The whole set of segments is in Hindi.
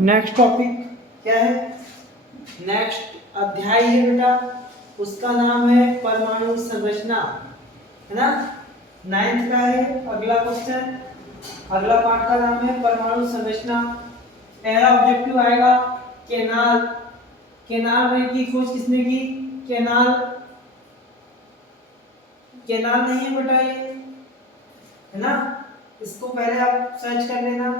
नेक्स्ट टॉपिक क्या है, नेक्स्ट अध्याय है बेटा, उसका नाम है परमाणु संरचना, है ना। नाइन्थ का है अगला क्वेश्चन, अगला पार्ट का नाम है परमाणु संरचना। पहला ऑब्जेक्टिव आएगा केनाल। केनाल रे की खोज किसने की? केनाल, केनाल नहीं है बेटा ये, है ना। इसको पहले आप सर्च कर लेना।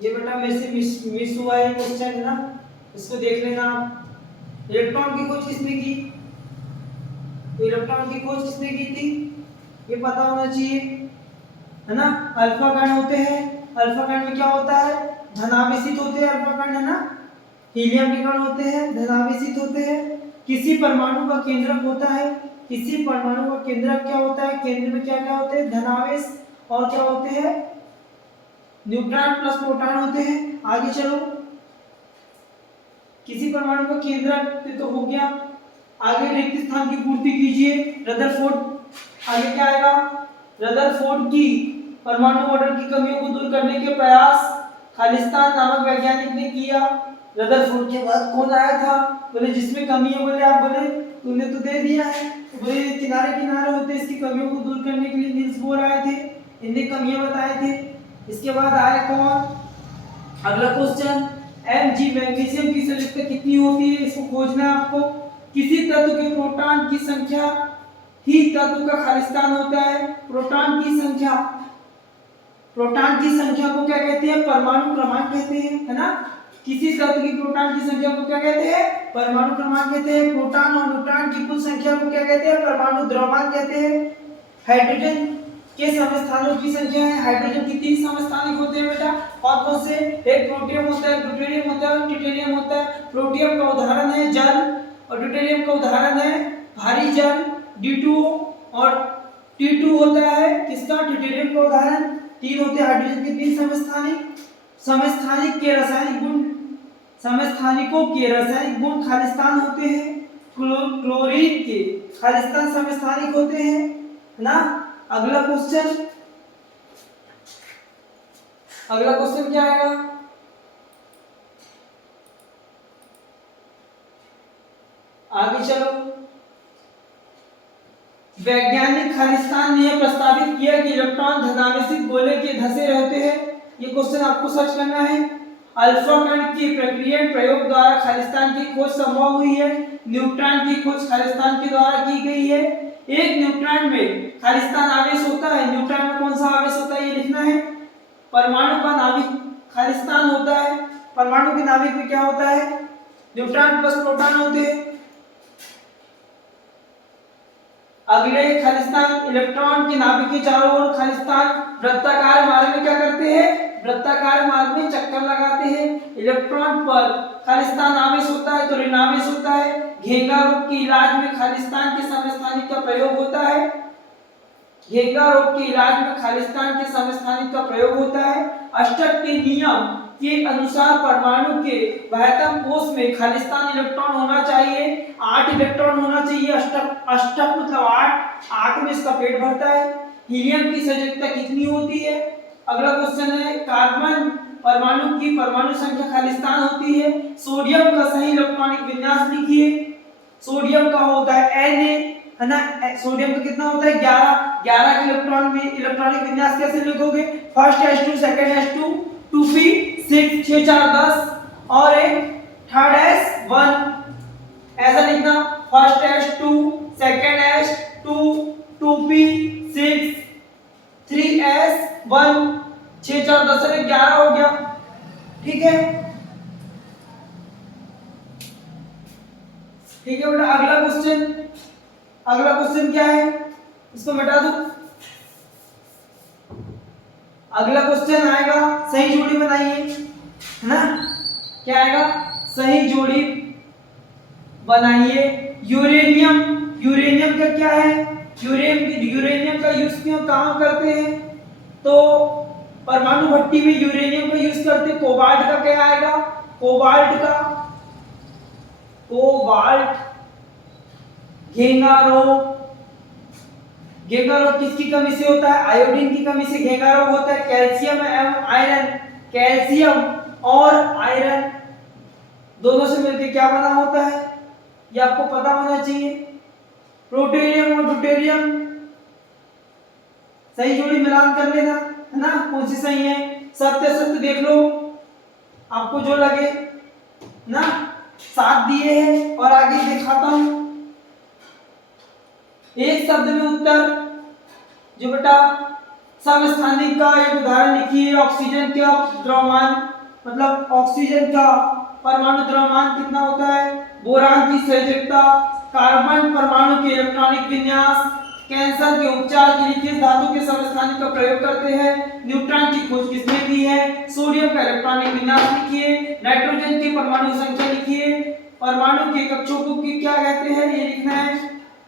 ये बेटा मेरे से मिस हुआ है क्वेश्चन, है ना, इसको देख लेना आप। इलेक्ट्रॉन की खोज किसने की? तो इलेक्ट्रॉन की खोज किसने की थी ये पता होना चाहिए, है ना। अल्फा कण होते हैं, अल्फा कण में क्या होता है, धनावेशित होते हैं अल्फा कण, है ना। हीलियम के कण होते हैं, धनावेशित होते हैं। किसी परमाणु का केंद्रक होता है, किसी परमाणु का केंद्रक क्या होता है, केंद्र में क्या क्या होते हैं, धनावेश और क्या होते हैं, न्यूट्रॉन प्लस प्रोटॉन होते हैं। आगे चलो, किसी परमाणु का केंद्रक तो हो गया, आगे रिक्त स्थान की पूर्ति कीजिए, रदरफोर्ड। आगे क्या आएगा, रदरफोर्ड की परमाणु मॉडल की कमियों को दूर करने के प्रयास खालिस्तान नामक वैज्ञानिक ने किया। रदरफोर्ड के बाद कौन आया था? बोले जिसमें कमी है, बोले आप बोले तुमने तो दे दिया है, बोले किनारे किनारे होते इसकी कमियों को दूर करने के लिए नील्स बोर आए थे, इनने कमियां बताए थे। इसके बाद आए कौन, अगला क्वेश्चन, Mg मैग्नीशियम की संयुक्ता कितनी होती है, इसको खोजना है आपको। किसी तत्व के प्रोटॉन की संख्या ही तत्व का खालिस्तान होता है। प्रोटॉन की संख्या, प्रोटॉन की संख्या को क्या कहते हैं, परमाणु क्रमांक कहते हैं, है ना। किसी तत्व की प्रोटॉन की संख्या को क्या कहते हैं, परमाणु क्रमांक कहते हैं। प्रोटॉन और न्यूट्रॉन की कुल संख्या को क्या कहते हैं, परमाणु द्रव्यमान कहते हैं। हाइड्रोजन के समस्थानों की संख्या है, हाइड्रोजन के 3 समस्थानिक होते हैं बेटा, कौन कौन से, एक प्रोटियम होता है, ड्यूटेरियम होता है, ट्यूटेरियम होता है। प्रोटियम का उदाहरण है जल, और ड्यूटेरियम का उदाहरण है भारी जल D2O, और T2 होता है किसका, ट्यूटेरियम का उदाहरण। 3 होते हैं हाइड्रोजन के 3 समस्थानिक। समस्थानिक के रासायनिक गुण, समस्थानिकों के रासायनिक गुण खालिस्तान होते हैं। क्लोरीन के खालिस्तान समस्थानिक होते हैं, है ना। अगला क्वेश्चन, अगला क्वेश्चन क्या आएगा, आगे चलो। वैज्ञानिक खालिस्तान ने यह प्रस्तावित किया कि इलेक्ट्रॉन धनावेशित गोले के धसे रहते हैं। ये क्वेश्चन आपको सर्च करना है। अल्फा कण की प्रक्रिया प्रयोग द्वारा खालिस्तान की खोज संभव हुई है। न्यूट्रॉन की खोज खालिस्तान के द्वारा की गई है। एक न्यूट्रॉन में खालिस्तान आवेश होता है, न्यूट्रॉन में कौन सा आवेश होता है ये लिखना है। परमाणु का नाभिक खालिस्तान होता है, परमाणु के नाभिक में क्या होता है, न्यूट्रॉन प्लस प्रोटॉन होते हैं। अगले खालिस्तान, इलेक्ट्रॉन के नाभिक के चारों ओर खालिस्तान वृत्ताकार मार्ग में क्या करते हैं, वृत्ताकार मार्ग में चक्कर लगाते हैं। इलेक्ट्रॉन पर खालिस्तान आवेश होता है तो ऋणावेश होता है। घेंगा रोग के इलाज में खालिस्तान के समस्थानिक का प्रयोग होता है। घेंगा रोग के इलाज में खालिस्तान के समस्थानिक का प्रयोग होता है। अष्टक के नियम के अनुसार परमाणु के बाह्यतम कोश में खालिस्तान इलेक्ट्रॉन होना चाहिए, 8 इलेक्ट्रॉन होना चाहिए। अष्टक, अष्टक मतलब 8, 8 में इसका पेट भरता है। हीलियम की सजगता कितनी होती है। अगला क्वेश्चन है, कार्बन परमाणु की परमाणु संख्या खालिस्तान होती है। सोडियम का सही इलेक्ट्रॉनिक विन्यास लिखिए। सोडियम का होता है Na, है ना। सोडियम का कितना होता है 11, 11 के इलेक्ट्रॉन में इलेक्ट्रॉनिक विन्यास कैसे लिखोगे, first H2 second H2 2p 6 6 4 10 और एक थर्ड S1, ऐसा लिखना। First H2 second H2 2p 6 3S1 6 4 10 से 11 हो गया, ठीक है। ठीक है बेटा, अगला क्वेश्चन, अगला क्वेश्चन क्या है, इसको मिटा दो। अगला क्वेश्चन आएगा, सही जोड़ी बनाइए, है ना। क्या आएगा, सही जोड़ी बनाइए। यूरेनियम, यूरेनियम का क्या है, यूरेनियम का यूज क्यों कहां करते हैं, तो परमाणु भट्टी में यूरेनियम का यूज करते हैं। कोबाल्ट का क्या आएगा, कोबाल्ट का, कोबाल्ट घेंगा रोग, घेंगा रोग किसकी कमी से होता है? आयोडीन की कमी से घेंगा रोग होता है। कैल्शियम एवं आयरन, कैल्शियम और आयरन दोनों से मिलकर क्या बना होता है, ये आपको पता होना चाहिए। प्रोटेरियम और ड्यूटेरियम सही जोड़ी मिलान कर लेना, है ना, कौन सी सही है। सत्य सत्य देख लो, आपको जो लगे ना। 7 दिए हैं और आगे दिखाता हूं। एक शब्द में उत्तर जो बेटा समस्थानिक का एक उदाहरण लिखिए। ऑक्सीजन का द्रव्यमान, मतलब ऑक्सीजन का परमाणु द्रव्यमान कितना होता है? बोरान की संयोजकता, कार्बन परमाणु के इलेक्ट्रॉनिक विन्यास, कैंसर के उपचार के लिए किस धातु के समस्थानिक का प्रयोग करते हैं? न्यूट्रॉन की खोज किसने की है? सोडियम का इलेक्ट्रॉनिक विन्यास लिखिए। नाइट्रोजन की परमाणु संख्या लिखिए। परमाणु के कक्षों को क्या कहते हैं, ये लिखना है,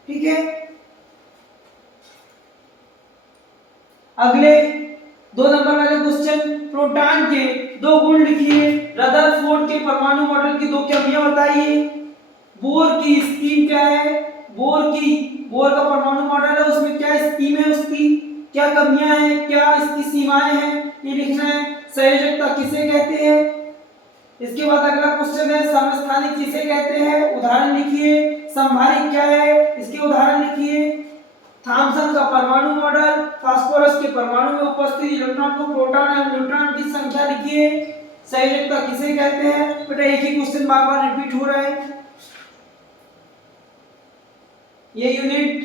ठीक है। अगले 2 नंबर वाले क्वेश्चन, प्रोटॉन के 2 गुण लिखिए। रदरफोर्ड के परमाणु मॉडल की 2 कमियां बताइए। बोर की स्कीम क्या है? बोर का परमाणु मॉडल है, उसमें क्या स्कीम है, उसकी क्या कमियां हैं, क्या इसकी सीमाएं हैं, ये लिखना है। संयोजकता किसे कहते हैं? इसके बाद अगला क्वेश्चन है, समस्थानिक किसे कहते हैं, उदाहरण लिखिए। संभारिक क्या है, इसके उदाहरण लिखिए। थॉमसन का परमाणु मॉडल, फास्फोरस के परमाणु में उपस्थित इलेक्ट्रॉन को प्रोटॉन और न्यूट्रॉन की संख्या लिखिए। संयोजकता किसे कहते हैं? बेटा एक ही क्वेश्चन बार बार रिपीट हो रहा है ये यूनिट।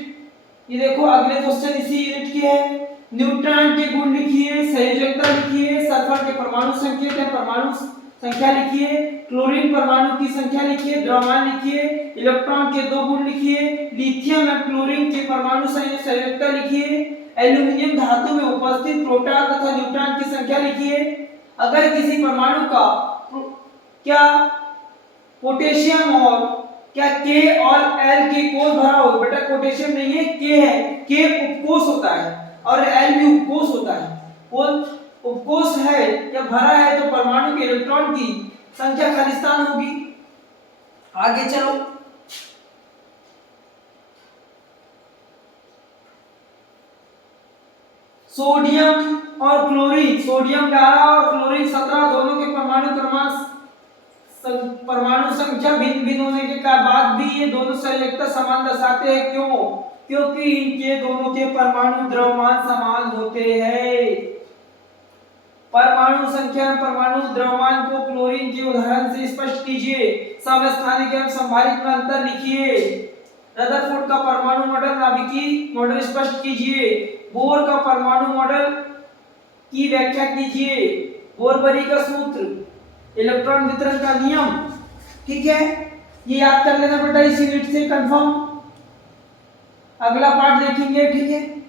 ये देखो अगले क्वेश्चन इसी यूनिट के है। न्यूट्रॉन के गुण लिखिए, संयोजकता लिखिए, सल्फर के परमाणु संकेत है, परमाणु संख्या लिखिए, क्लोरीन परमाणु की संख्या लिखिए, द्रव्यमान लिखिए, इलेक्ट्रॉन के 2 गुण लिखिए, लिथियम और क्लोरीन के परमाणु संयोजकता लिखिए, एल्यूमिनियम धातु में उपस्थित प्रोटॉन तथा न्यूट्रॉन की संख्या लिखिए। अगर किसी परमाणु का क्या पोटेशियम और क्या K और L के कोष भरा हो, बेटा पोटेशियम नहीं है, K है, K उपकोष होता है और L भी उपकोष होता है। कौन उपकोष है या भरा है तो परमाणु के इलेक्ट्रॉन की संख्या खालिस्तान होगी। आगे चलो, सोडियम और क्लोरीन, सोडियम 11 और क्लोरीन 17 दोनों के परमाणु संख्या भिन्न भिन्न होने के बाद भी ये दोनों संयोजकता समान दर्शाते हैं। क्यों? क्योंकि इनके दोनों के परमाणु द्रव्यमान समान होते हैं। परमाणु संख्या और परमाणु द्रव्यमान को क्लोरीन के उदाहरण से स्पष्ट कीजिए। समस्थानिक एवं संभारिक में अंतर लिखिए। रदरफोर्ड का परमाणु मॉडल, नाभिकीय मॉडल स्पष्ट कीजिए। बोर का परमाणु मॉडल की व्याख्या कीजिए। बोरबरी का सूत्र, इलेक्ट्रॉन वितरण का नियम, ठीक है, ये याद कर लेना बेटा इस यूनिट से कंफर्म। अगला पार्ट देखेंगे, ठीक है।